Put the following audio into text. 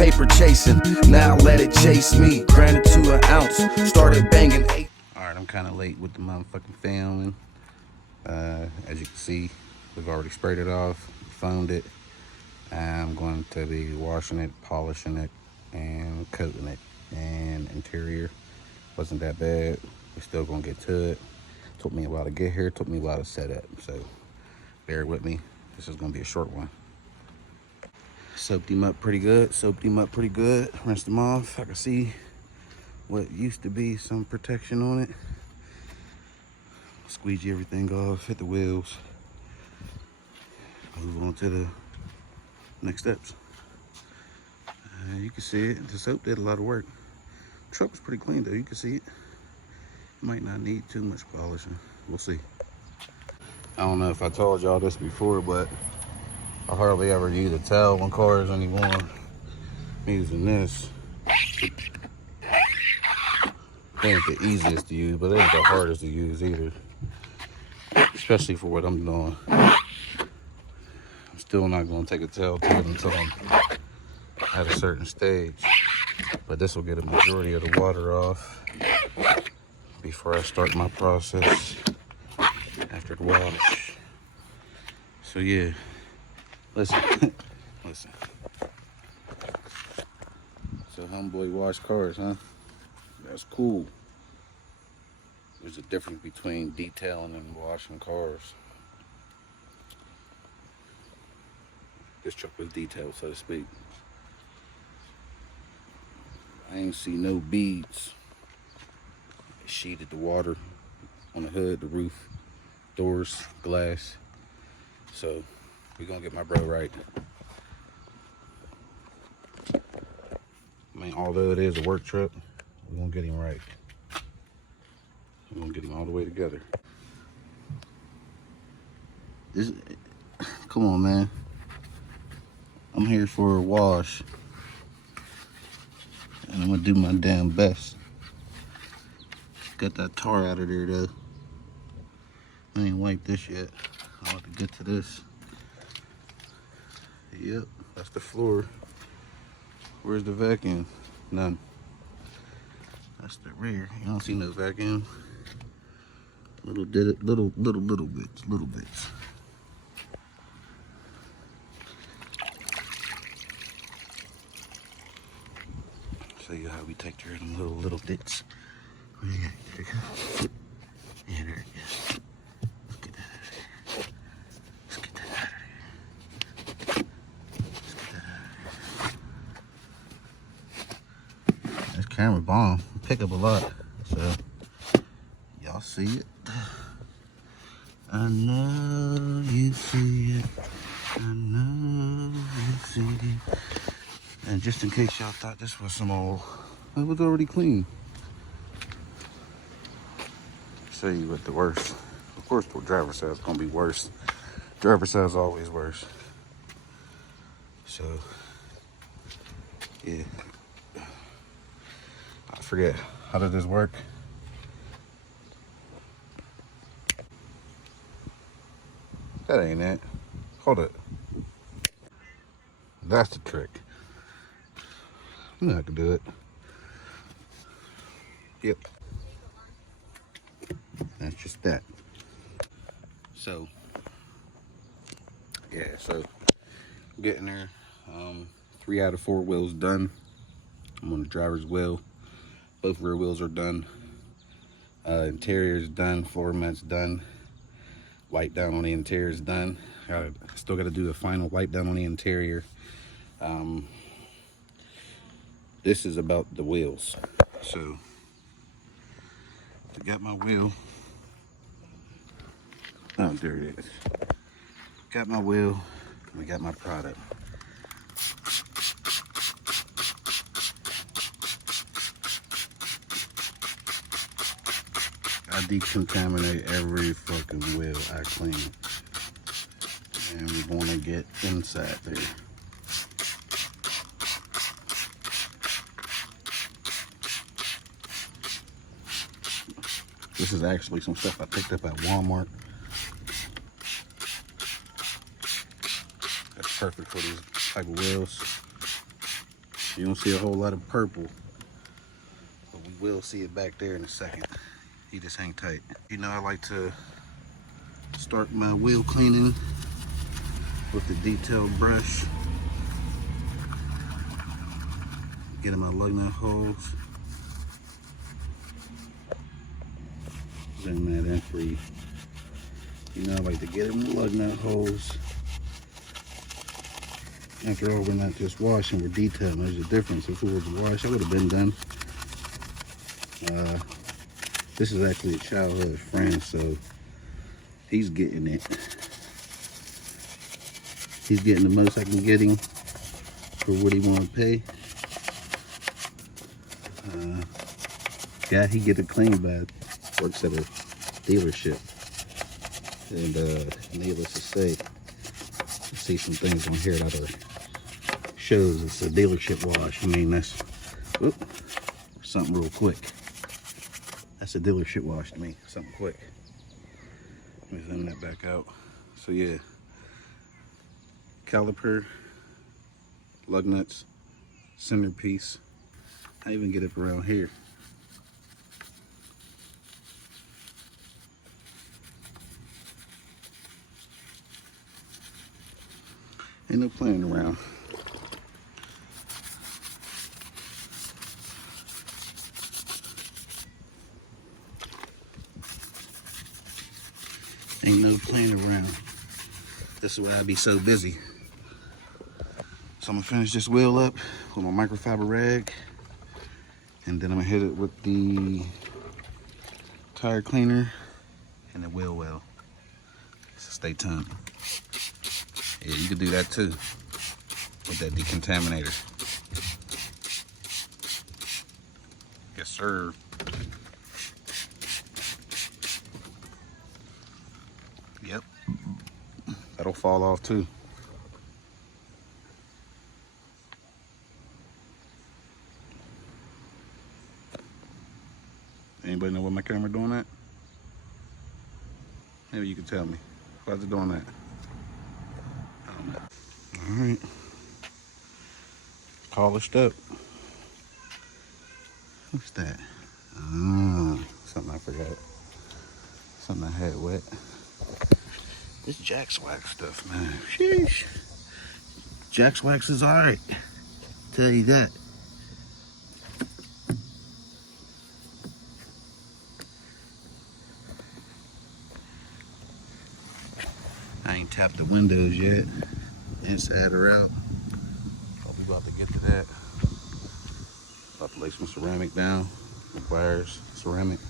paper chasing, now let it chase me. Granted to an ounce, started banging 8. Alright, I'm kind of late with the motherfucking filming. As you can see, we've already sprayed it off, foamed it. I'm going to be washing it, polishing it, and coating it. And interior wasn't that bad. We're still gonna get to it. Took me a while to get here, took me a while to set up. So bear with me. This is gonna be a short one. Soaked him up pretty good, rinsed him off. I can see what used to be some protection on it. Squeegee everything off, hit the wheels. Move on to the next steps. You can see it, the soap did a lot of work. Truck was pretty clean though, you can see it. Might not need too much polishing, we'll see. I don't know if I told y'all this before, but I hardly ever use a towel on cars anymore. I'm using this. They ain't the easiest to use, but it ain't the hardest to use either. Especially for what I'm doing. I'm still not gonna take a towel to it until I'm at a certain stage. But this will get a majority of the water off before I start my process after the wash. So yeah, listen, listen. So homeboy wash cars, huh? That's cool. There's a difference between detailing and washing cars. This truck was detailed, so to speak. I ain't see no beads. It sheeted the water on the hood, the roof, doors, glass. So we're gonna get my bro right. I mean, although it is a work truck, we're gonna get him right. We're gonna get him all the way together. Come on, man. I'm here for a wash. And I'm gonna do my damn best. Got that tar out of there though. I ain't wiped this yet. I'll have to get to this. Yep, that's the floor. Where's the vacuum? None. That's the rear. You don't see no vacuum. Little bits. Show you how we take care of them little bits. Yeah, there it goes. Yeah, there it goes. Let's get that out of there. Let's get that out of there. This camera bomb. Pick up a lot. So y'all see it. I know you see it. I know you see it. And just in case y'all thought this was some old, it was already clean. Show you what the worst. Of course, the driver's side is gonna be worse. Driver's side is always worse. So, yeah. I forget. How does this work? That ain't it. Hold it. That's the trick. I know I can do it. Yep. That's just that. So, yeah, so getting there. 3 out of 4 wheels done. I'm on the driver's wheel. Both rear wheels are done. Interior is done. Floor mat's done. Wipe down on the interior is done. Still got to do the final wipe down on the interior. This is about the wheels. So I got my wheel. Oh, there it is. Got my wheel. We got my product. I decontaminate every fucking wheel I clean. And we're gonna get inside there. This is actually some stuff I picked up at Walmart. That's perfect for these type of wheels. You don't see a whole lot of purple, but we will see it back there in a second. You just hang tight. You know, I like to start my wheel cleaning with the detailed brush. Getting my lug nut holes. Zoom that in for you. You know, I like to get in the lug nut holes. After all, we're not just washing, we're detailing. There's a difference. If we were to wash, I would have been done. This is actually a childhood friend, so he's getting it. He's getting the most I can get him for what he want to pay. Yeah, he get it cleaned by, works at a dealership. And needless to say, you see some things on here that are shows it's a dealership wash. I mean, that's something real quick. That's a dealership wash to me, something quick. Let me zoom that back out. So yeah, caliper, lug nuts, centerpiece. I even get up around here. Ain't no playing around. Ain't no playing around. This is why I be so busy. So I'm gonna finish this wheel up with my microfiber rag, and then I'm gonna hit it with the tire cleaner and the wheel well. So stay tuned. Yeah, you can do that too with that decontaminator. Yes, sir. Yep. That'll fall off too. Anybody know what my camera doing that? Maybe you can tell me. Why's it doing that? I don't know. All right. Polished up. What's that? Oh, something I forgot. Something I had wet. This Jack's Wax stuff, man. Sheesh. Jack's Wax is alright. Tell you that. I ain't tapped the windows yet, inside or out. Oh, we about to get to that. About to lay some ceramic down, wires, ceramic.